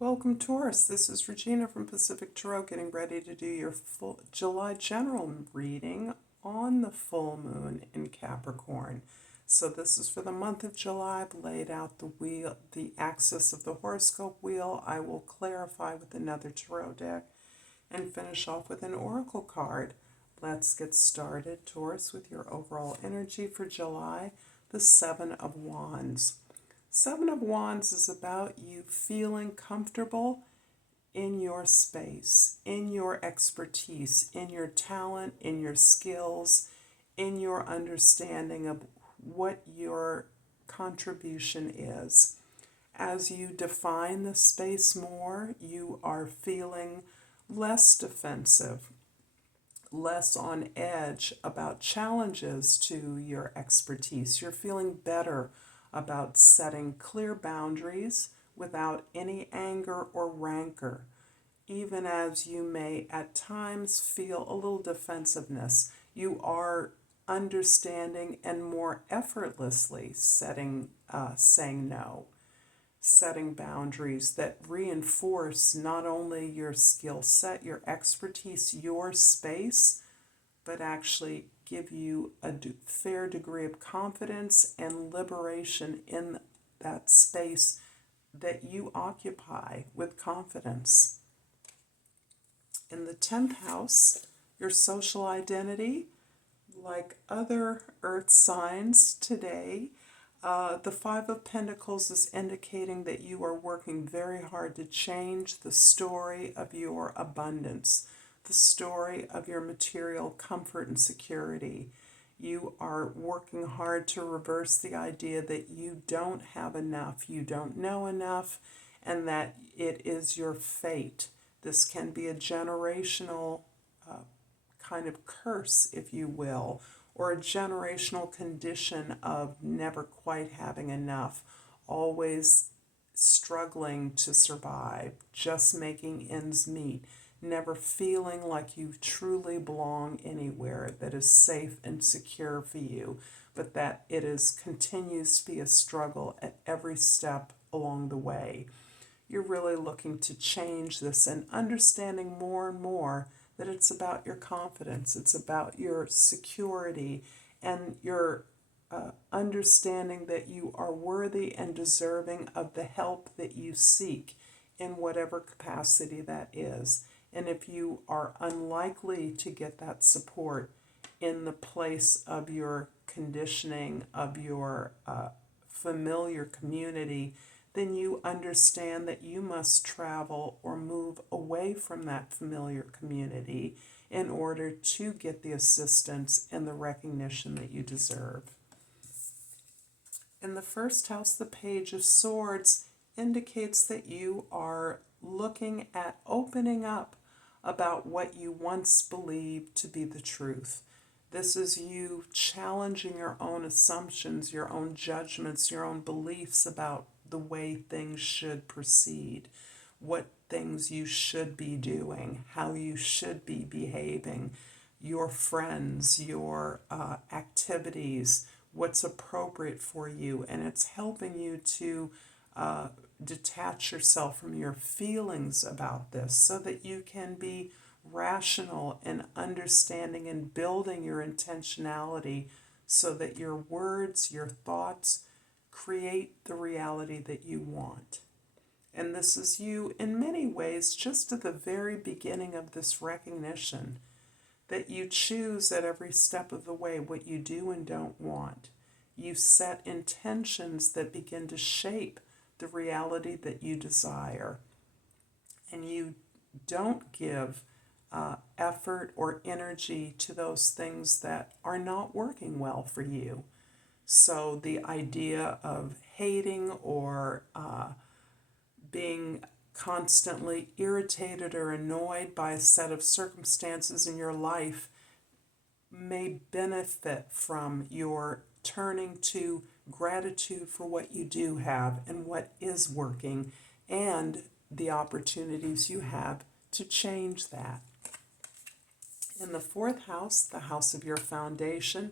Welcome, Taurus. This is Regina from Pacific Tarot, getting ready to do your full July general reading on the full moon in Capricorn. So this is for the month of July. I've laid out the axis of the horoscope wheel. I will clarify with another tarot deck and finish off with an oracle card. Let's get started, Taurus, with your overall energy for July, the Seven of Wands. Seven of Wands is about you feeling comfortable in your space, in your expertise, in your talent, in your skills, in your understanding of what your contribution is. As you define the space more, you are feeling less defensive, less on edge about challenges to your expertise. You're feeling better about setting clear boundaries without any anger or rancor, even as you may at times feel a little defensiveness. You are understanding and more effortlessly saying no, setting boundaries that reinforce not only your skill set, your expertise, your space, but actually give you a fair degree of confidence and liberation in that space that you occupy with confidence. In the 10th house, your social identity, like other earth signs today, the Five of Pentacles is indicating that you are working very hard to change the story of your abundance, the story of your material comfort and security. You are working hard to reverse the idea that you don't have enough, you don't know enough, and that it is your fate. This can be a generational kind of curse, if you will, or a generational condition of never quite having enough, always struggling to survive, just making ends meet, never feeling like you truly belong anywhere that is safe and secure for you, but that it continues to be a struggle at every step along the way. You're really looking to change this and understanding more and more that it's about your confidence, it's about your security, and your understanding that you are worthy and deserving of the help that you seek in whatever capacity that is. And if you are unlikely to get that support in the place of your conditioning, of your familiar community, then you understand that you must travel or move away from that familiar community in order to get the assistance and the recognition that you deserve. In the first house, the Page of Swords indicates that you are looking at opening up about what you once believed to be the truth. This is you challenging your own assumptions, your own judgments, your own beliefs about the way things should proceed, what things you should be doing, how you should be behaving, your friends, your activities, what's appropriate for you. And it's helping you to detach yourself from your feelings about this so that you can be rational and understanding and building your intentionality so that your words, your thoughts create the reality that you want. And this is you, in many ways, just at the very beginning of this recognition that you choose at every step of the way what you do and don't want. You set intentions that begin to shape the reality that you desire. And you don't give effort or energy to those things that are not working well for you. So the idea of hating or being constantly irritated or annoyed by a set of circumstances in your life may benefit from your turning to gratitude for what you do have and what is working and the opportunities you have to change that. In the fourth house, the house of your foundation,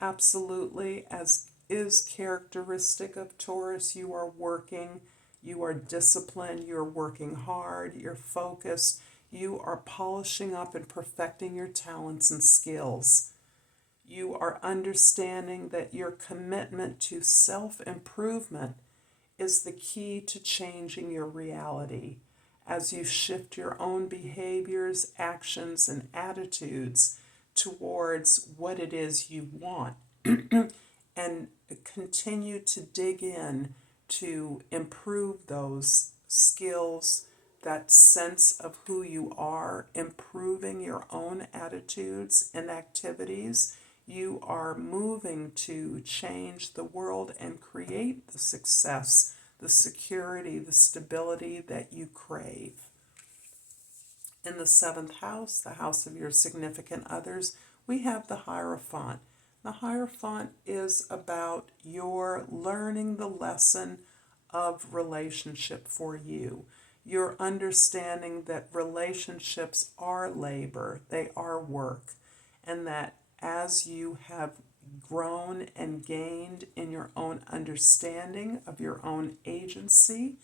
absolutely, as is characteristic of Taurus, you are working You are disciplined, you're working hard, you're focused, you are polishing up and perfecting your talents and skills. You are understanding that your commitment to self-improvement is the key to changing your reality as you shift your own behaviors, actions, and attitudes towards what it is you want and continue to dig in to improve those skills, that sense of who you are, improving your own attitudes and activities. You are moving to change the world and create the success, the security, the stability that you crave. In the 7th house, the house of your significant others, we have the Hierophant. The Hierophant is about your learning the lesson of relationship for you. Your understanding that relationships are labor, they are work, and that as you have grown and gained in your own understanding of your own agency,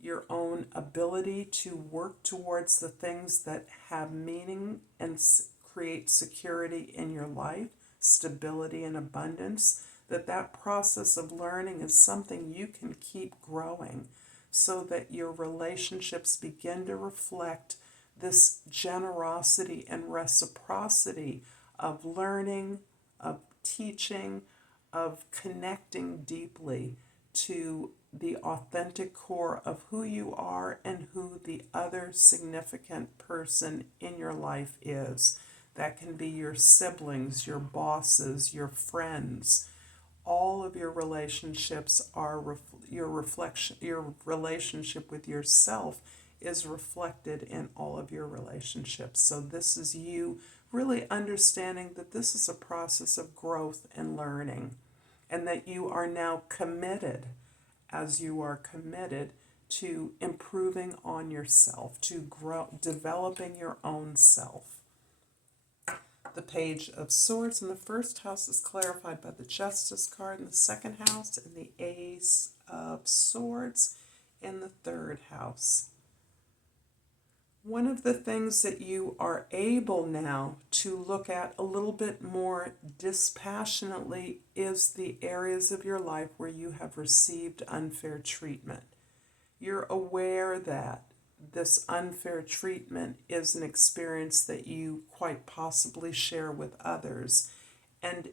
your own ability to work towards the things that have meaning and create security in your life, stability and abundance, that process of learning is something you can keep growing so that your relationships begin to reflect this generosity and reciprocity of learning, of teaching, of connecting deeply to the authentic core of who you are and who the other significant person in your life is. That can be your siblings, your bosses, your friends. All of your relationships are your reflection. Your relationship with yourself is reflected in all of your relationships. So this is you really understanding that this is a process of growth and learning, and that you are now committed, as you are committed to improving on yourself, to grow, developing your own self. The Page of Swords in the 1st house is clarified by the Justice card in the 2nd house, and the Ace of Swords in the 3rd house. One of the things that you are able now to look at a little bit more dispassionately is the areas of your life where you have received unfair treatment. You're aware that this unfair treatment is an experience that you quite possibly share with others. And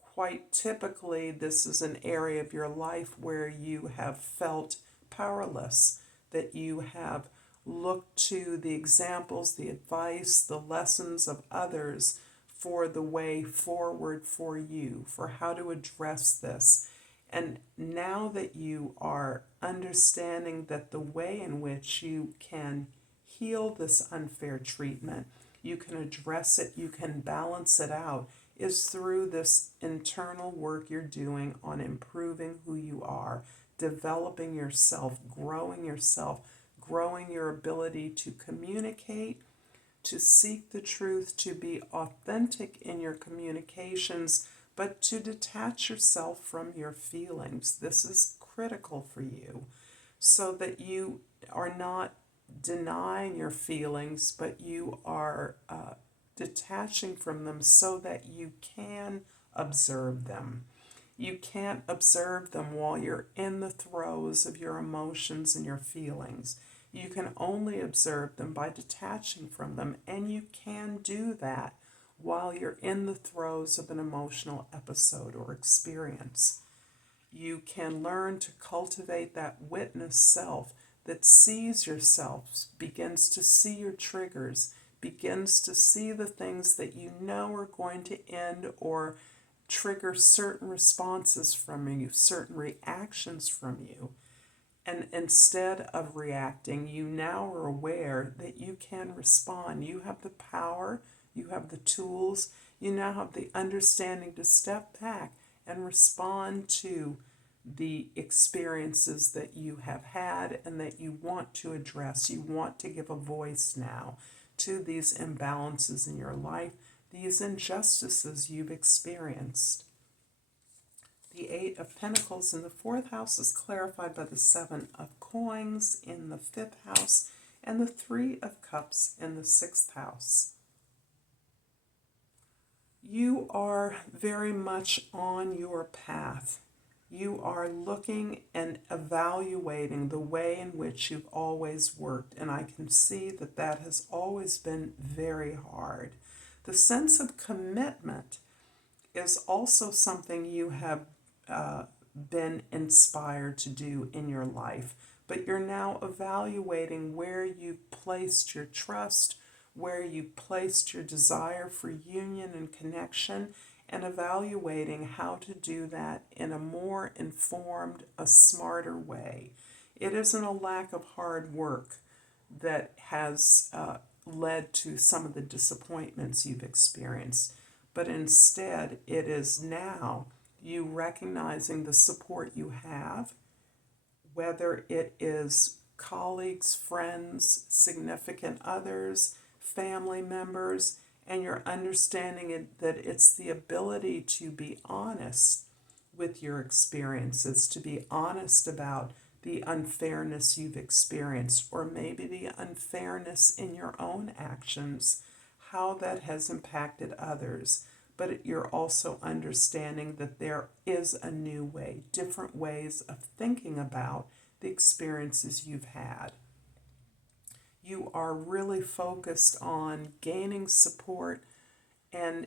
quite typically, this is an area of your life where you have felt powerless, that you have looked to the examples, the advice, the lessons of others for the way forward for you, for how to address this. And now that you are understanding that the way in which you can heal this unfair treatment, you can address it, you can balance it out, is through this internal work you're doing on improving who you are, developing yourself, growing your ability to communicate, to seek the truth, to be authentic in your communications, but to detach yourself from your feelings. This is critical for you, so that you are not denying your feelings, but you are detaching from them so that you can observe them. You can't observe them while you're in the throes of your emotions and your feelings. You can only observe them by detaching from them, and you can do that while you're in the throes of an emotional episode or experience. You can learn to cultivate that witness self that sees yourself, begins to see your triggers, begins to see the things that you know are going to end or trigger certain responses from you, certain reactions from you. And instead of reacting, you now are aware that you can respond. You have the power, you have the tools, you now have the understanding to step back and respond to the experiences that you have had and that you want to address. You want to give a voice now to these imbalances in your life, these injustices you've experienced. The Eight of Pentacles in the 4th house is clarified by the 7 of Coins in the 5th house and the 3 of Cups in the 6th house. You are very much on your path. You are looking and evaluating the way in which you've always worked, and I can see that that has always been very hard. The sense of commitment is also something you have been inspired to do in your life, but you're now evaluating where you placed your trust, where you placed your desire for union and connection, and evaluating how to do that in a more informed, a smarter way. It isn't a lack of hard work that has led to some of the disappointments you've experienced, but instead it is now you recognizing the support you have, whether it is colleagues, friends, significant others, family members, and you're understanding that it's the ability to be honest with your experiences, to be honest about the unfairness you've experienced, or maybe the unfairness in your own actions, how that has impacted others. But you're also understanding that there is a new way, different ways of thinking about the experiences you've had. You are really focused on gaining support and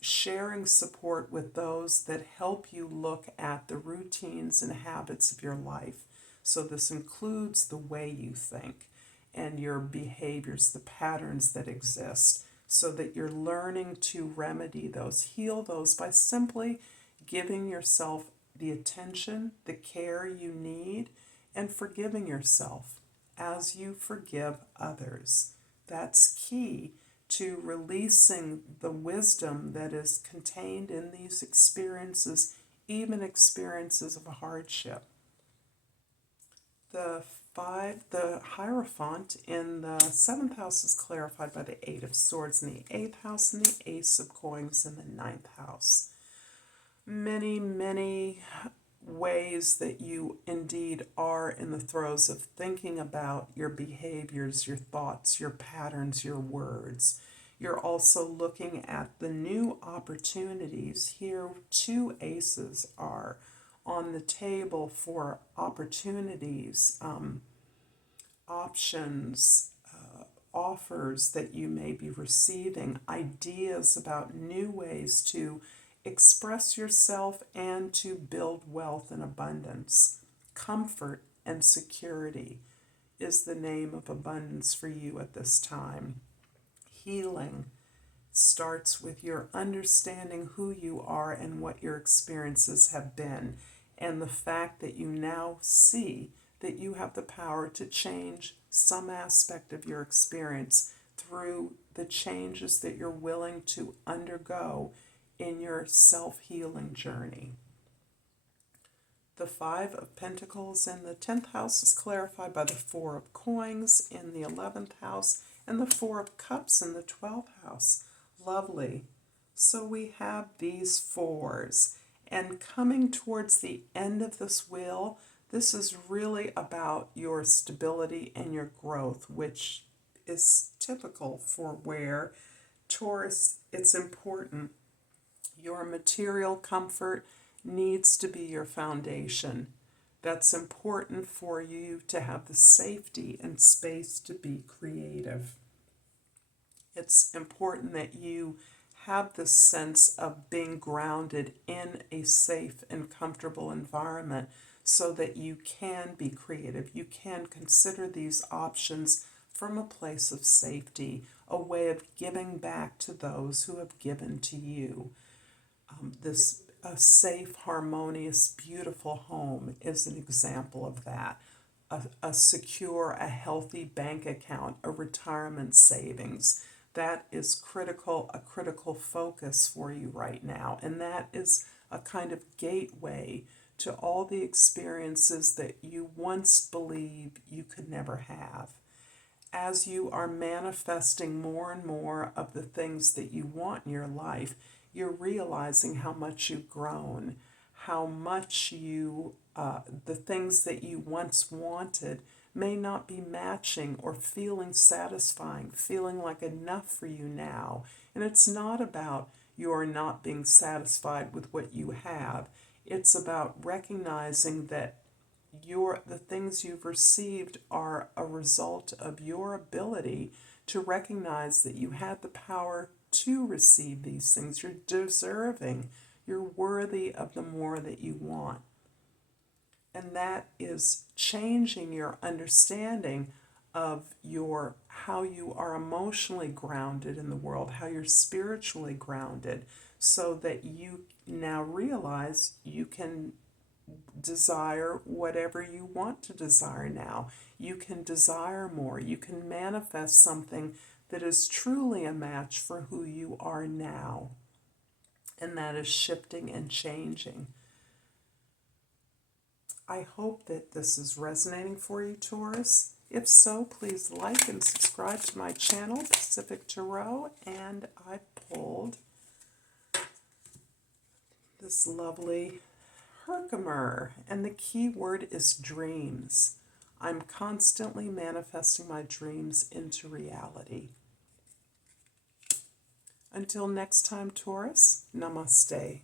sharing support with those that help you look at the routines and habits of your life. So this includes the way you think and your behaviors, the patterns that exist, so that you're learning to remedy those, heal those by simply giving yourself the attention, the care you need, and forgiving yourself as you forgive others. That's key to releasing the wisdom that is contained in these experiences, even experiences of hardship. The Hierophant in the 7th house is clarified by the 8 of Swords in the 8th house and the Ace of Coins in the 9th house. Many, many ways that you indeed are in the throes of thinking about your behaviors, your thoughts, your patterns, your words. You're also looking at the new opportunities. Here, 2 aces are on the table for opportunities, options, offers that you may be receiving, ideas about new ways to express yourself and to build wealth and abundance. Comfort and security is the name of abundance for you at this time. Healing starts with your understanding who you are and what your experiences have been, and the fact that you now see that you have the power to change some aspect of your experience through the changes that you're willing to undergo in your self-healing journey. The 5 of Pentacles in the 10th house is clarified by the 4 of Coins in the 11th house and the 4 of Cups in the 12th house. Lovely. So we have these 4s. And coming towards the end of this wheel, this is really about your stability and your growth, which is typical for where Taurus, it's important. Your material comfort needs to be your foundation. That's important for you to have the safety and space to be creative. It's important that you have this sense of being grounded in a safe and comfortable environment so that you can be creative. You can consider these options from a place of safety, a way of giving back to those who have given to you. A safe, harmonious, beautiful home is an example of that. A secure, a healthy bank account, a retirement savings. That is a critical focus for you right now. And that is a kind of gateway to all the experiences that you once believed you could never have. As you are manifesting more and more of the things that you want in your life, you're realizing how much you've grown, how much the things that you once wanted may not be matching or feeling satisfying, feeling like enough for you now. And it's not about you're not being satisfied with what you have. It's about recognizing that the things you've received are a result of your ability to recognize that you had the power to receive these things. You're deserving. You're worthy of the more that you want. And that is changing your understanding of how you are emotionally grounded in the world, how you're spiritually grounded, so that you now realize you can desire whatever you want to desire now. You can desire more. You can manifest something that is truly a match for who you are now. And that is shifting and changing. I hope that this is resonating for you, Taurus. If so, please like and subscribe to my channel, Pacific Tarot. And I pulled this lovely Herkimer, and the key word is dreams. I'm constantly manifesting my dreams into reality. Until next time, Taurus, Namaste.